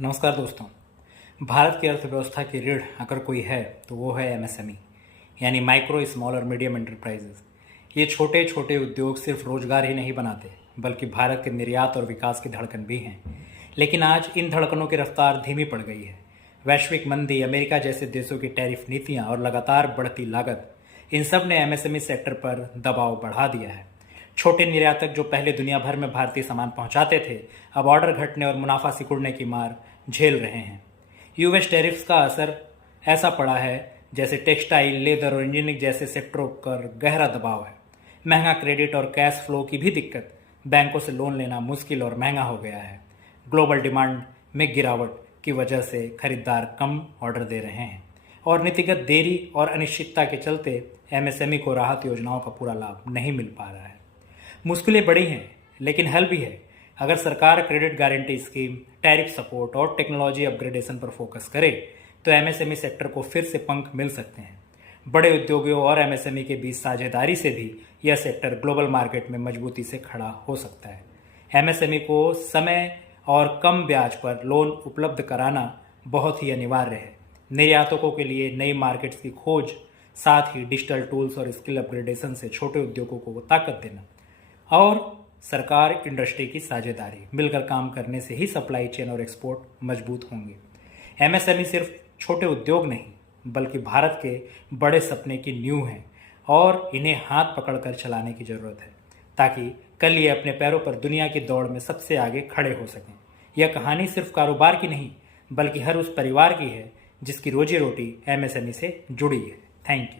नमस्कार दोस्तों। भारत की अर्थव्यवस्था की रीढ़ अगर कोई है तो वो है एमएसएमई यानी माइक्रो स्मॉल और मीडियम एंटरप्राइजेज। ये छोटे छोटे उद्योग सिर्फ रोजगार ही नहीं बनाते बल्कि भारत के निर्यात और विकास की धड़कन भी हैं। लेकिन आज इन धड़कनों की रफ्तार धीमी पड़ गई है। वैश्विक मंदी, अमेरिका जैसे देशों की टैरिफ नीतियां और लगातार बढ़ती लागत, इन सब ने एमएसएमई सेक्टर पर दबाव बढ़ा दिया है। छोटे निर्यातक जो पहले दुनिया भर में भारतीय सामान पहुंचाते थे, अब ऑर्डर घटने और मुनाफा सिकुड़ने की मार झेल रहे हैं। यूएस टैरिफ्स का असर ऐसा पड़ा है जैसे टेक्सटाइल, लेदर और इंजीनियरिंग जैसे सेक्टरों पर गहरा दबाव है। महंगा क्रेडिट और कैश फ्लो की भी दिक्कत, बैंकों से लोन लेना मुश्किल और महंगा हो गया है। ग्लोबल डिमांड में गिरावट की वजह से खरीदार कम ऑर्डर दे रहे हैं और नीतिगत देरी और अनिश्चितता के चलते एमएसएमई को राहत योजनाओं का पूरा लाभ नहीं मिल पा रहा है। मुश्किलें बड़ी हैं लेकिन हल भी है। अगर सरकार credit guarantee scheme, tariff support और टेक्नोलॉजी अपग्रेडेशन पर फोकस करे तो एमएसएमई सेक्टर को फिर से पंख मिल सकते हैं। बड़े उद्योगों और एमएसएमई के बीच साझेदारी से भी यह सेक्टर ग्लोबल मार्केट में मजबूती से खड़ा हो सकता है। एमएसएमई को समय और कम ब्याज पर लोन उपलब्ध कराना बहुत ही अनिवार्य है। निर्यातकों के लिए नई मार्केट्स की खोज, साथ ही डिजिटल टूल्स और स्किल अपग्रेडेशन से छोटे उद्योगों को ताकत देना और सरकार इंडस्ट्री की साझेदारी मिलकर काम करने से ही सप्लाई चेन और एक्सपोर्ट मजबूत होंगे। एमएसएमई सिर्फ छोटे उद्योग नहीं बल्कि भारत के बड़े सपने की नींव है और इन्हें हाथ पकड़कर चलाने की जरूरत है ताकि कल ये अपने पैरों पर दुनिया की दौड़ में सबसे आगे खड़े हो सकें। यह कहानी सिर्फ कारोबार की नहीं बल्कि हर उस परिवार की है जिसकी रोजी रोटी एमएसएमई से जुड़ी है। Thank you.